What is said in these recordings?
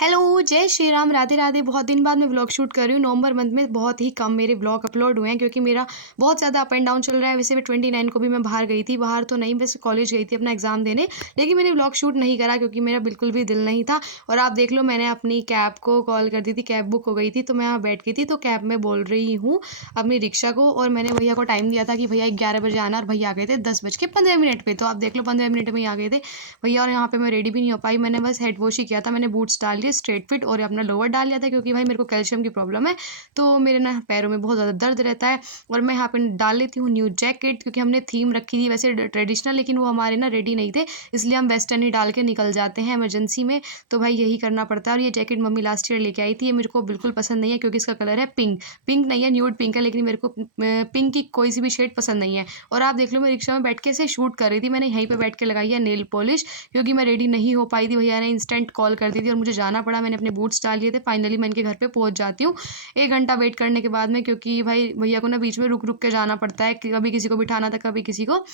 Hello, जय श्री राम, राधे राधे। बहुत दिन बाद मैं व्लॉग शूट कर रही हूँ। नवंबर मंथ में बहुत ही कम मेरे व्लॉग अपलोड हुए हैं क्योंकि मेरा बहुत ज़्यादा अप एंड डाउन चल रहा है। वैसे मैं 29 को भी मैं बाहर गई थी, बाहर तो नहीं, बस कॉलेज गई थी अपना एग्ज़ाम देने, लेकिन मैंने व्लॉग शूट नहीं करा क्योंकि मेरा बिल्कुल भी दिल नहीं था। और आप देख लो, मैंने अपनी कैब को कॉल कर दी थी, कैब बुक हो गई थी, तो मैं वहाँ बैठ गई थी। तो कैब में बोल रही हूँ अपनी रिक्शा को, और मैंने भैया को टाइम दिया था कि भैया 11 बजे आना, और भैया आ गए थे 10:15 पे। तो आप देख लो 15 मिनट में ही आ गए थे भैया। और यहाँ पे मैं रेडी भी नहीं हो पाई, मैंने बस हेड वॉश ही किया था। मैंने बूट्स डाल लिए स्ट्रेट फिट और अपना लोअर डाल लिया था क्योंकि भाई मेरे को कैल्शियम की प्रॉब्लम है, तो मेरे ना पैरों में बहुत ज़्यादा दर्द रहता है। और मैं यहाँ पे डाल लेती हूँ न्यू जैकेट, क्योंकि हमने थीम रखी थी वैसे ट्रेडिशनल, लेकिन वो हमारे ना रेडी नहीं थे, इसलिए हम वेस्टर्न ही डाल के निकल जाते हैं इमरजेंसी में। तो भाई यही करना पड़ता है। और ये जैकेट मम्मी लास्ट ईयर लेके आई थी, ये मेरे को बिल्कुल पसंद नहीं है क्योंकि इसका कलर है पिंक। पिंक नहीं है, न्यूड पिंक है, लेकिन मेरे को पिंक की कोई सी भी शेड पसंद नहीं है। और आप देख लो, मैं रिक्शा में बैठ के ऐसे शूट कर रही थी, मैंने यहीं पे बैठ के लगाई है नेल पॉलिश क्योंकि मैं रेडी नहीं हो पाई थी। भैया ने इंस्टेंट कॉल कर दी थी और मुझे जाना पड़ा। मैंने अपने बूट्स डाल लिए थे, फाइनली मैं इनके घर पे पहुंच जाती हूँ 1 घंटा वेट करने के बाद में, क्योंकि भाई भैया को ना बीच में रुक रुक के जाना पड़ता है, कभी किसी को बिठाना था, कभी किसी को।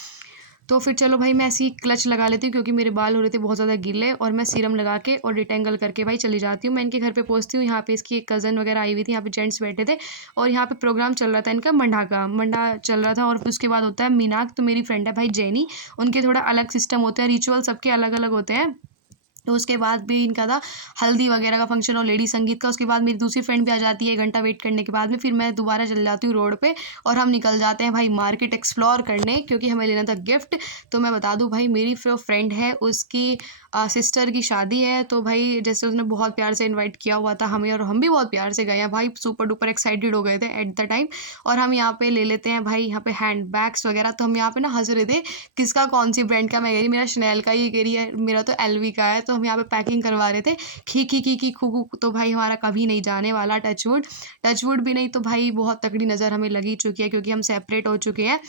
तो फिर चलो भाई, मैं ऐसी क्लच लगा लेती हूँ क्योंकि मेरे बाल हो रहे थे बहुत ज़्यादा गीले, और मैं सीरम लगा के और डिटेंगल करके भाई चली जाती हूँ। मैं इनके घर पे पहुँचती हूँ, यहाँ पे इसकी एक कज़न वगैरह आई हुई थी, यहाँ पे जेंट्स बैठे थे, और यहाँ पे प्रोग्राम चल रहा था इनका, मंडा चल रहा था। और फिर उसके बाद होता है मीनाक, तो मेरी फ्रेंड है भाई जेनी, उनके थोड़ा अलग सिस्टम होते हैं, रिचुअल सबके अलग अलग होते हैं। तो उसके बाद भी इनका था हल्दी वगैरह का फंक्शन और लेडी संगीत का। उसके बाद मेरी दूसरी फ्रेंड भी आ जाती है 1 घंटा वेट करने के बाद में, फिर मैं दोबारा चल जाती हूँ रोड पे, और हम निकल जाते हैं भाई मार्केट एक्सप्लोर करने क्योंकि हमें लेना था गिफ्ट। तो मैं बता दूँ भाई, मेरी जो फ्रेंड है उसकी सिस्टर की शादी है, तो भाई जैसे उसने बहुत प्यार से इन्वाइट किया हुआ था हमें, और हम भी बहुत प्यार से गए हैं भाई, सुपर डुपर एक्साइटेड हो गए थे एट द टाइम। और हम यहाँ पे ले लेते हैं भाई, यहाँ पे हैंड बैग्स वगैरह। तो हम यहाँ पे ना हंस रहे थे किसका कौन सी ब्रांड का, मैं कह रही मेरा शनेल का ही कह रही है, मेरा तो एलवी का है। तो हम यहाँ पे पैकिंग करवा रहे थे, खी खू खू, तो भाई हमारा कभी नहीं जाने वाला, टचवुड भी नहीं। तो भाई बहुत तगड़ी नज़र हमें लगी चुकी है क्योंकि हम सेपरेट हो चुके हैं,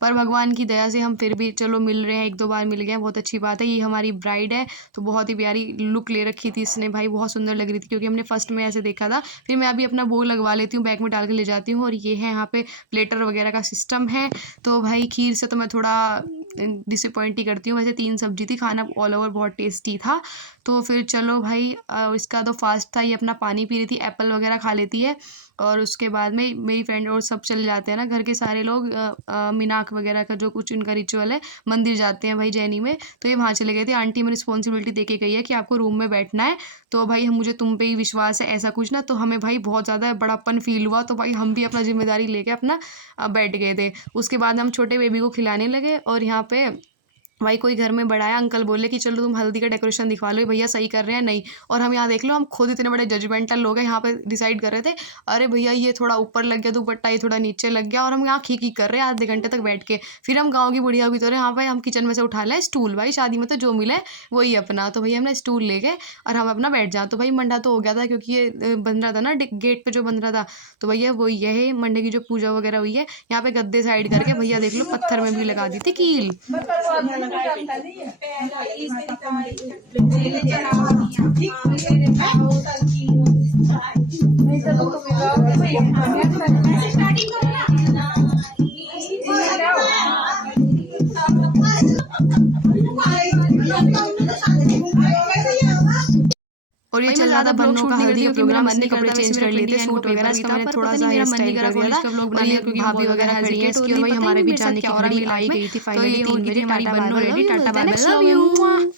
पर भगवान की दया से हम फिर भी चलो मिल रहे हैं, 1-2 बार मिल गए हैं, बहुत अच्छी बात है। ये हमारी ब्राइड है, तो बहुत ही प्यारी लुक ले रखी थी इसने भाई, बहुत सुंदर लग रही थी क्योंकि हमने फर्स्ट में ऐसे देखा था। फिर मैं अभी अपना बोग लगवा लेती हूँ, बैग में डाल के ले जाती हूँ। और ये है यहाँ पे प्लेटर वगैरह का सिस्टम है। तो भाई खीर से तो मैं थोड़ा डिसअपॉइंट ही करती हूँ, वैसे 3 सब्जी थी, खाना ऑल ओवर बहुत टेस्टी था। तो फिर चलो भाई, इसका तो फास्ट था, ये अपना पानी पी रही थी, एप्पल वगैरह खा लेती है। और उसके बाद में मेरी फ्रेंड और सब चले जाते हैं ना, घर के सारे लोग मीनाक वगैरह का जो कुछ इनका रिचुअल है, मंदिर जाते हैं भाई जैनी में। तो ये वहाँ चले गए थे। आंटी में रिस्पॉन्सिबिलिटी दे के गई है कि आपको रूम में बैठना है, तो भाई हम मुझे तुम पे ही विश्वास है, ऐसा कुछ ना। तो हमें भाई बहुत ज़्यादा बड़ापन फील हुआ, तो भाई हम भी अपना जिम्मेदारी लेके अपना बैठ गए थे। उसके बाद हम छोटे बेबी को खिलाने लगे, और यहाँ पे भाई कोई घर में बड़ा है, अंकल बोले कि चलो तुम हल्दी का डेकोरेशन दिखवा लो, भैया सही कर रहे हैं नहीं। और हम यहाँ देख लो, हम खुद इतने बड़े जजमेंटल लोग हैं, यहाँ पे डिसाइड कर रहे थे, अरे भैया ये थोड़ा ऊपर लग गया दुपट्टा, ये थोड़ा नीचे लग गया, और हम यहाँ खी कर रहे हैं आधे घंटे तक बैठ के। फिर हम गाँव की बुढ़िया भी तो रहे, हाँ भाई हम किचन में से उठा लें स्टूल, भाई शादी में तो जो मिले वही अपना। तो भैया हमने स्टूल ले गए और हम अपना बैठ जाए। तो भाई मंडा तो हो गया था क्योंकि ये बन रहा था ना गेट पे जो बन रहा था, तो भैया वो ये है मंडे की जो पूजा वगैरह हुई है। यहाँ पे गद्दे साइड करके भैया देख लो पत्थर में भी लगा दी थी कील। और ये चल रहा था बन्नों का हल्दी का प्रोग्राम, इसने कपड़े चेंज कर लिए थे, सूट वगैरह, इसका मैंने थोड़ा सा हेयर स्टाइल कर दिया था। और ये भाभी वगैरह खड़ी है इसकी, और भाई हमारे भी जाने की घड़ी आई गई थी फाइनली 3 बजे। हमारी बन्नों ready, tata bye bye, love you.